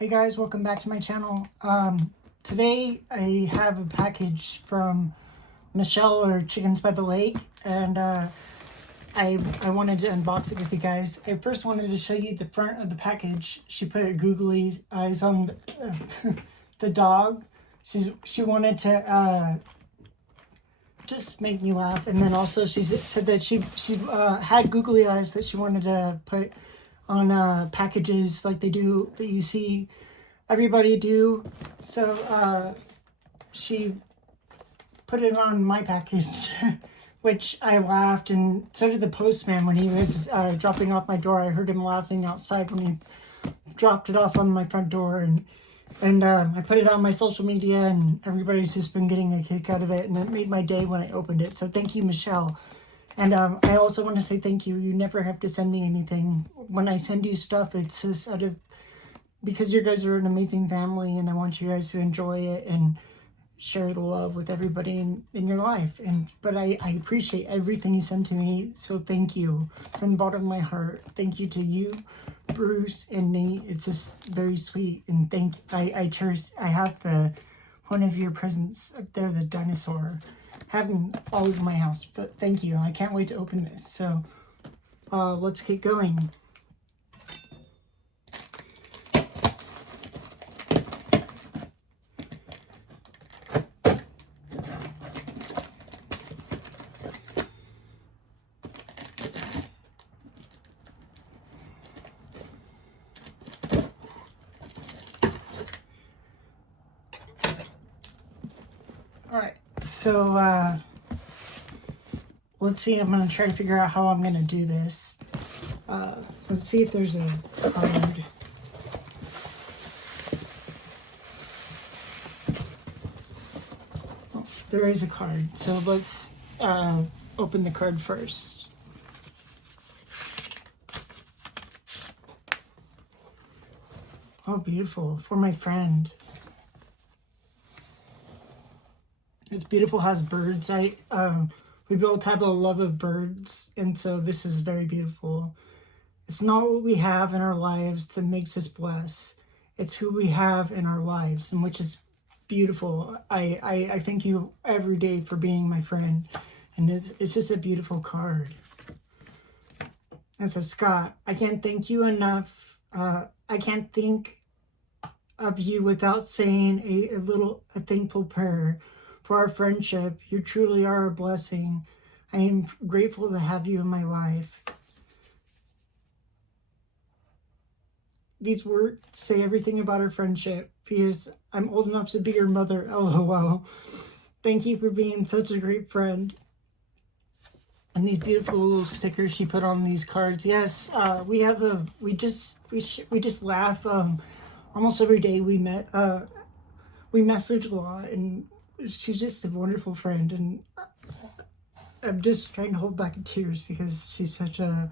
Hey guys, welcome back to my channel. Today I have a package from Michelle or Chickens by the Lake, and I wanted to unbox it with you guys. I first wanted to show you the front of the package. She put googly eyes on the dog. She wanted to just make me laugh, and then also she said that she had googly eyes that she wanted to put on packages like they do, that you see everybody do. So she put it on my package, which I laughed, and so did the postman when he was dropping off my door. I heard him laughing outside when he dropped it off on my front door, and I put it on my social media, and everybody's just been getting a kick out of it, and it made my day when I opened it. So thank you, Michelle. And I also want to say thank you. You never have to send me anything. When I send you stuff, it's just because you guys are an amazing family, and I want you guys to enjoy it and share the love with everybody in your life. But I appreciate everything you send to me, so thank you from the bottom of my heart. Thank you to you, Bruce and Nate. It's just very sweet, and I cherish. I have one of your presents up there, the dinosaur. Having all over my house, but thank you. I can't wait to open this. So let's get going. All right. So, let's see. I'm going to try to figure out how I'm going to do this. Let's see if there's a card. Oh, there is a card. So let's open the card first. Oh, beautiful. For my friend. It's beautiful, has birds. We both have a love of birds, and so this is very beautiful. It's not what we have in our lives that makes us blessed. It's who we have in our lives, and which is beautiful. I thank you every day for being my friend, and it's just a beautiful card. It says, Scott, I can't thank you enough. I can't think of you without saying a thankful prayer. For our friendship, you truly are a blessing. I am grateful to have you in my life. These words say everything about our friendship, because I'm old enough to be your mother. LOL. Thank you for being such a great friend. And these beautiful little stickers she put on these cards. Yes, we just laugh. Almost every day we message a lot, and she's just a wonderful friend, and I'm just trying to hold back tears because she's such a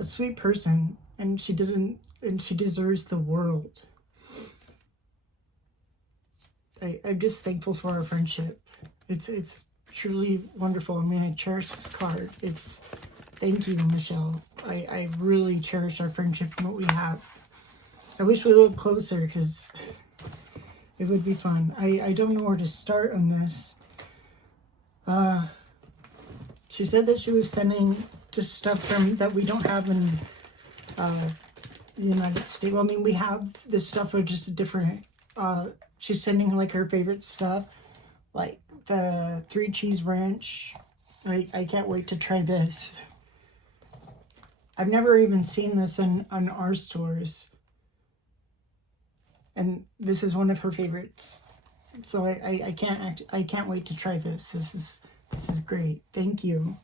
sweet person, and she deserves the world. I'm just thankful for our friendship. It's truly wonderful. I mean, I cherish this card. Thank you, Michelle. I really cherish our friendship and what we have. I wish we lived closer, because it would be fun. I don't know where to start on this. She said that she was sending just stuff that we don't have in the United States. Well, I mean, we have this stuff, but just a different. She's sending like her favorite stuff, like the 3 cheese ranch. I can't wait to try this. I've never even seen this on our stores. And this is one of her favorites, so I can't wait to try this. This is great. Thank you.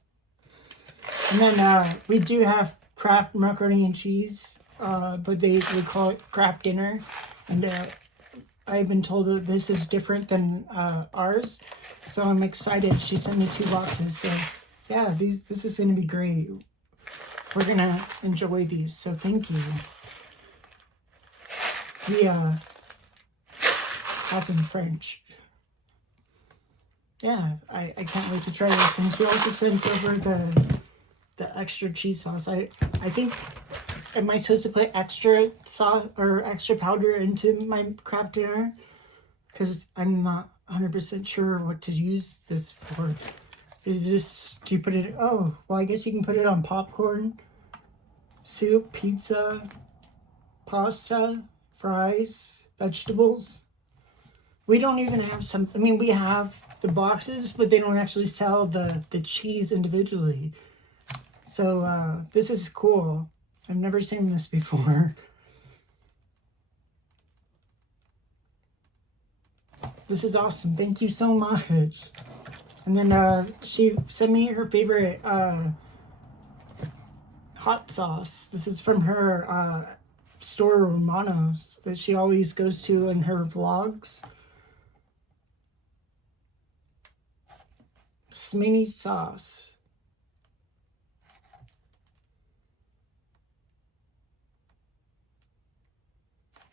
And then we do have Kraft macaroni and cheese, but they call it Kraft dinner, and I've been told that this is different than ours, so I'm excited. She sent me 2 boxes, so yeah, this is gonna be great. We're gonna enjoy these, so thank you. That's in French. Yeah, I can't wait to try this. And she also sent over the extra cheese sauce. I think am I supposed to put extra sauce or extra powder into my Kraft dinner? Because I'm not 100% sure what to use this for. Is this, do you put it, oh, well, I guess you can put it on popcorn, soup, pizza, pasta, fries, vegetables. We don't even have some, I mean, we have the boxes, but they don't actually sell the cheese individually. So this is cool. I've never seen this before. This is awesome. Thank you so much. And then she sent me her favorite hot sauce. This is from her store Romano's that she always goes to in her vlogs. Sminny sauce.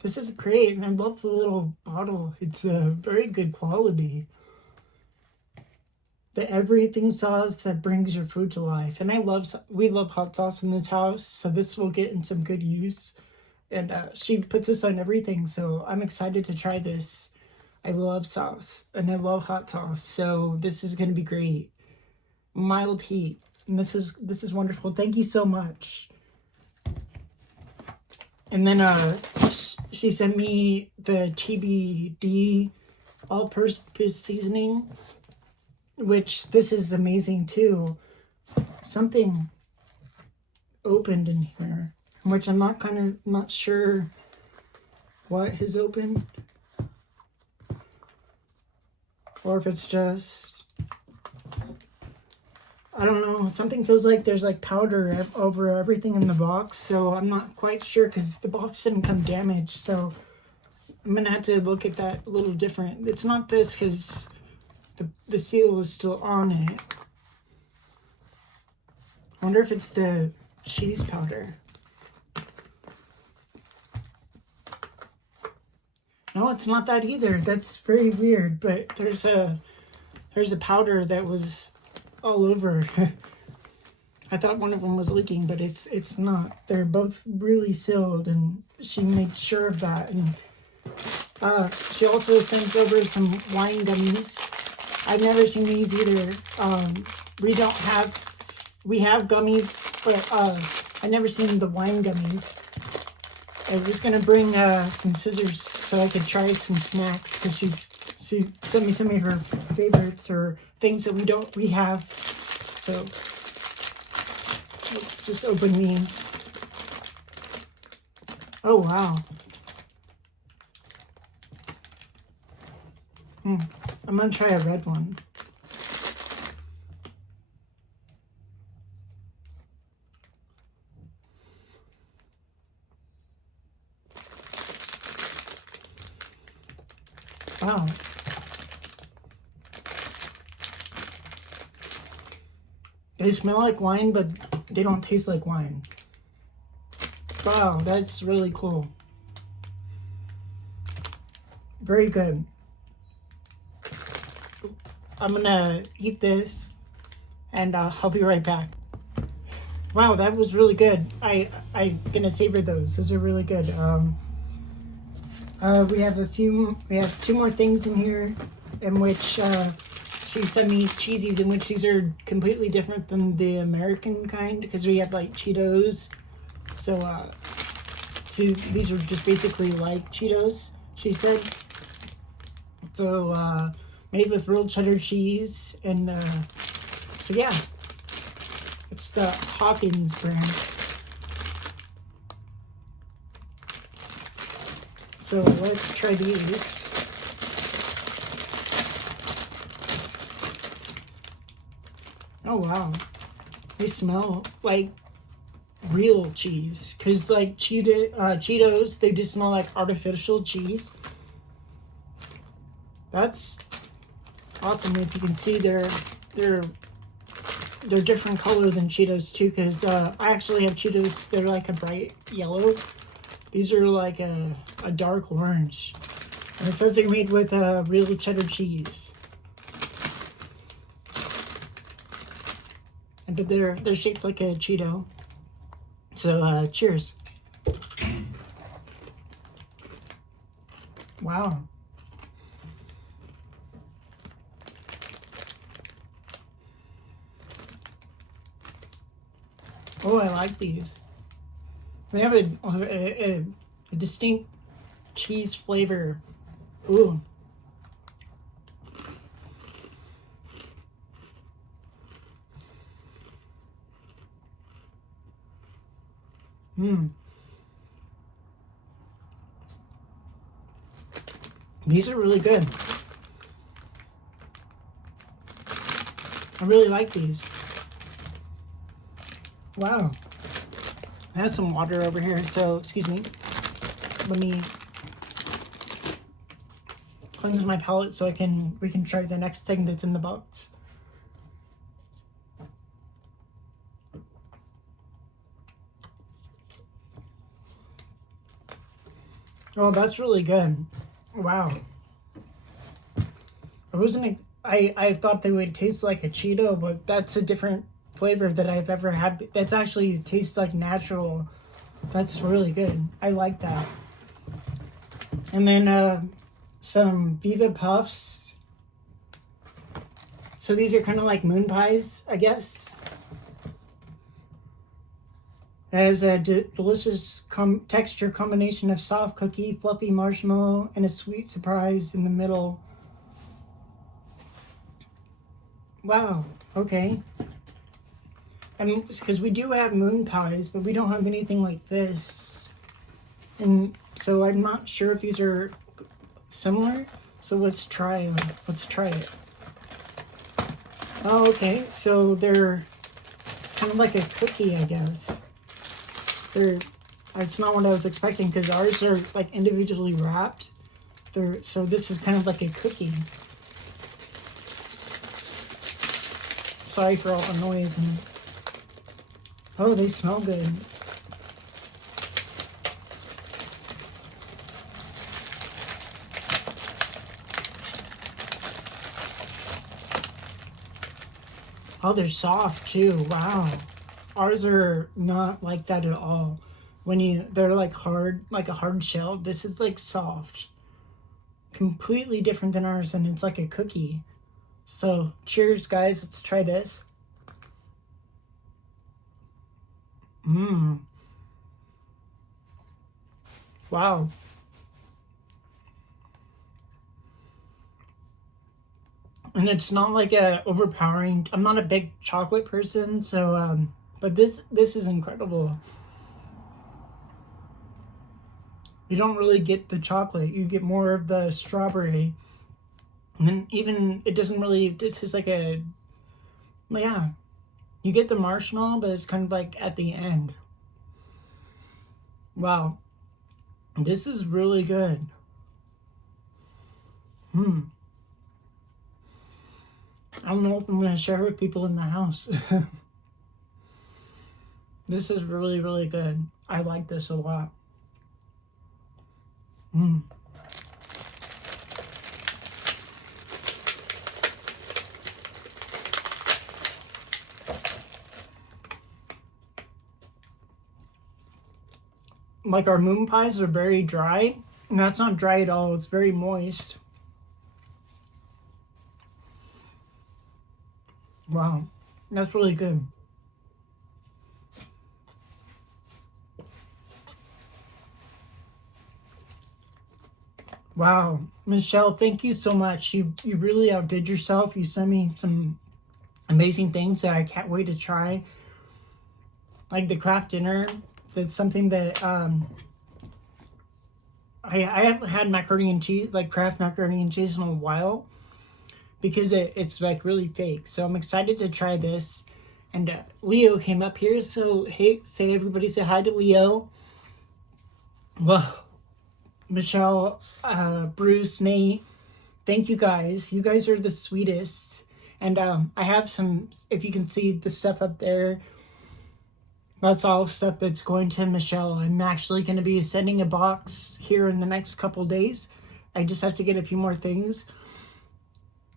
This is great, and I love the little bottle. It's a very good quality. The everything sauce that brings your food to life. And we love hot sauce in this house, so this will get in some good use. And she puts this on everything, so I'm excited to try this. I love sauce, and I love hot sauce, so this is going to be great. Mild heat, and this is wonderful. Thank you so much. And then she sent me the TBD all-purpose seasoning, which this is amazing too. Something opened in here, which I'm not sure what has opened, or if it's just, I don't know, something feels like there's like powder over everything in the box, so I'm not quite sure because the box didn't come damaged, so I'm gonna have to look at that a little different. It's not this because the seal is still on it. I wonder if it's the cheese powder. No, it's not that either. That's very weird, but there's a powder that was all over. I thought one of them was leaking, but it's not. They're both really sealed, and she made sure of that. And she also sent over some wine gummies. I've never seen these either. We have gummies, but I've never seen the wine gummies. I was gonna bring some scissors so I could try some snacks because she sent me some of her favorites or things that we have. So let's just open these. Oh wow. I'm gonna try a red one. Wow. They smell like wine, but they don't taste like wine. Wow, that's really cool. Very good. I'm gonna eat this, and I'll be right back. Wow, that was really good. I'm gonna savor those. Those are really good. We have two more things in here, in which she sent me cheesies, in which these are completely different than the American kind, because we have like Cheetos. So these are just basically like Cheetos, she said. So made with real cheddar cheese, and so yeah, it's the Hawkins brand. So let's try these. Oh wow, they smell like real cheese, because like Cheetos, they just smell like artificial cheese. That's awesome. If you can see, they're different color than Cheetos too, because I actually have Cheetos. They're like a bright yellow. These are like a dark orange, and it says they're made with real cheddar cheese. But they're shaped like a Cheeto. So cheers. Wow. Oh, I like these. They have a distinct cheese flavor. Ooh. Mmm. These are really good. I really like these. Wow. I have some water over here, so excuse me. Let me cleanse my palate so we can try the next thing that's in the box. Oh, that's really good. Wow. I thought they would taste like a Cheeto, but that's a different flavor that I've ever had. That's actually tastes like natural. That's really good. I like that. And then some Viva Puffs. So these are kind of like moon pies, I guess. It has a delicious texture combination of soft cookie, fluffy marshmallow, and a sweet surprise in the middle. Wow, okay. I mean, because we do have moon pies, but we don't have anything like this. And so I'm not sure if these are similar. So let's try it. Oh, okay. So they're kind of like a cookie, I guess. That's not what I was expecting because ours are like individually wrapped. So this is kind of like a cookie. Sorry for all the noise. Oh, they smell good. Oh, they're soft too. Wow. Ours are not like that at all. They're like hard, like a hard shell. This is like soft. Completely different than ours, and it's like a cookie. So, cheers, guys. Let's try this. Mmm. Wow. And it's not like a overpowering. I'm not a big chocolate person, so but this is incredible. You don't really get the chocolate. You get more of the strawberry. And then even it doesn't really it's just like yeah. You get the marshmallow, but it's kind of like at the end. Wow. This is really good. I don't know if I'm going to share with people in the house. This is really, really good. I like this a lot. Like our moon pies are very dry. And that's not dry at all. It's very moist. Wow. That's really good. Wow. Michelle, thank you so much. You really outdid yourself. You sent me some amazing things that I can't wait to try. Like the craft dinner. That's something that I haven't had macaroni and cheese, like craft macaroni and cheese in a while. Because it's like really fake. So I'm excited to try this. And Leo came up here. So hey, everybody say hi to Leo. Well, Michelle, Bruce, Nate, thank you guys. You guys are the sweetest. And I have some, if you can see the stuff up there, that's all stuff that's going to Michelle. I'm actually going to be sending a box here in the next couple days. I just have to get a few more things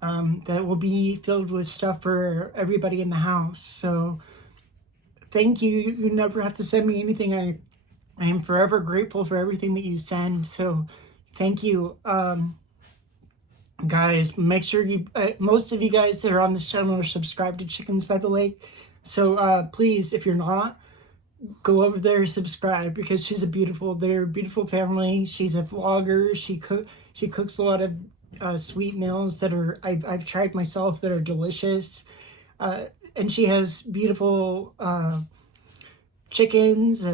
that will be filled with stuff for everybody in the house. So thank you. You never have to send me anything. I am forever grateful for everything that you send. So Thank you. Guys, make sure you, most of you guys that are on this channel are subscribed to Chickens by the Lake. So please, if you're not, go over there and subscribe, because they're a beautiful family. She's a vlogger. She cooks a lot of sweet meals that are, I've tried myself, that are delicious. And she has beautiful chickens,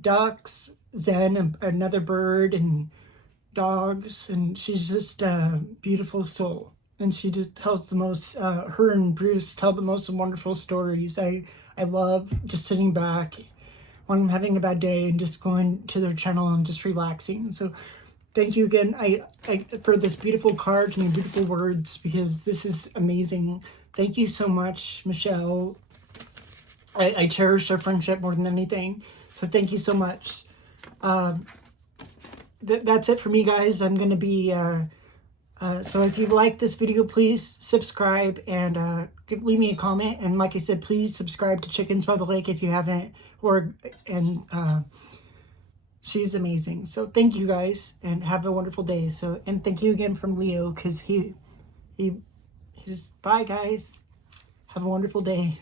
ducks, Zen, another bird, and dogs, and she's just a beautiful soul. And she just tells the most, her and Bruce tell the most wonderful stories. I love just sitting back when I'm having a bad day and just going to their channel and just relaxing. So thank you again I for this beautiful card and your beautiful words, because this is amazing. Thank you so much, Michelle. I cherish our friendship more than anything. So thank you so much. That's it for me, guys. I'm going to be... so if you like this video, please subscribe and leave me a comment. And like I said, please subscribe to Chickens by the Lake if you haven't. She's amazing. So thank you, guys, and have a wonderful day. And thank you again from Leo, because he just... Bye, guys. Have a wonderful day.